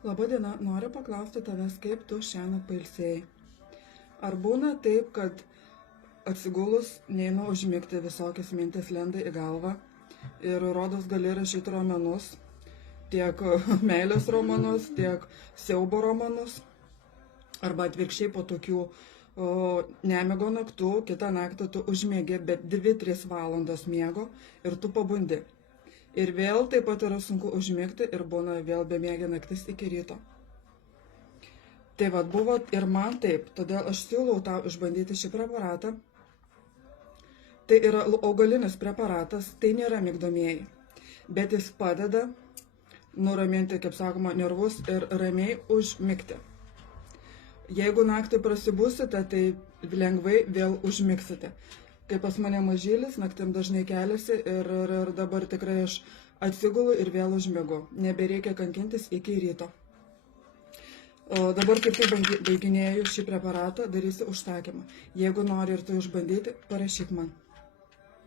Labadiena, noriu paklausti tavęs, kaip tu šiandien pailsėjai. Ar būna taip, kad atsigulus neina užmigti, visokias mintis lenda į galvą ir rodos gali rašyti romanus, tiek meilės romanus, tiek siaubo romanus, arba atvirkščiai po tokių nemiego naktų, kitą naktį tu užmiegi, bet 2-3 valandos miego ir tu pabundi. Ir vėl taip pat yra sunku užmigti ir būna vėl bemiegė naktis iki ryto. Tai vad buvo ir man taip, todėl aš siūlau tau išbandyti šį preparatą. Tai yra augalinis preparatas, tai nėra migdomieji, bet jis padeda nuraminti, kaip sakoma, nervus ir ramiai užmigti. Jeigu naktį prasibūsite, tai lengvai vėl užmigsite. Kaip pas mane mažylis, naktim dažnai keliasi ir dabar tikrai aš atsigulu ir vėl užmiegu. Nebereikia kankintis iki ryto. O dabar kaip tai baiginėju šį preparatą, darysiu užsakymą. Jeigu nori ir tu išbandyti, parašyk man.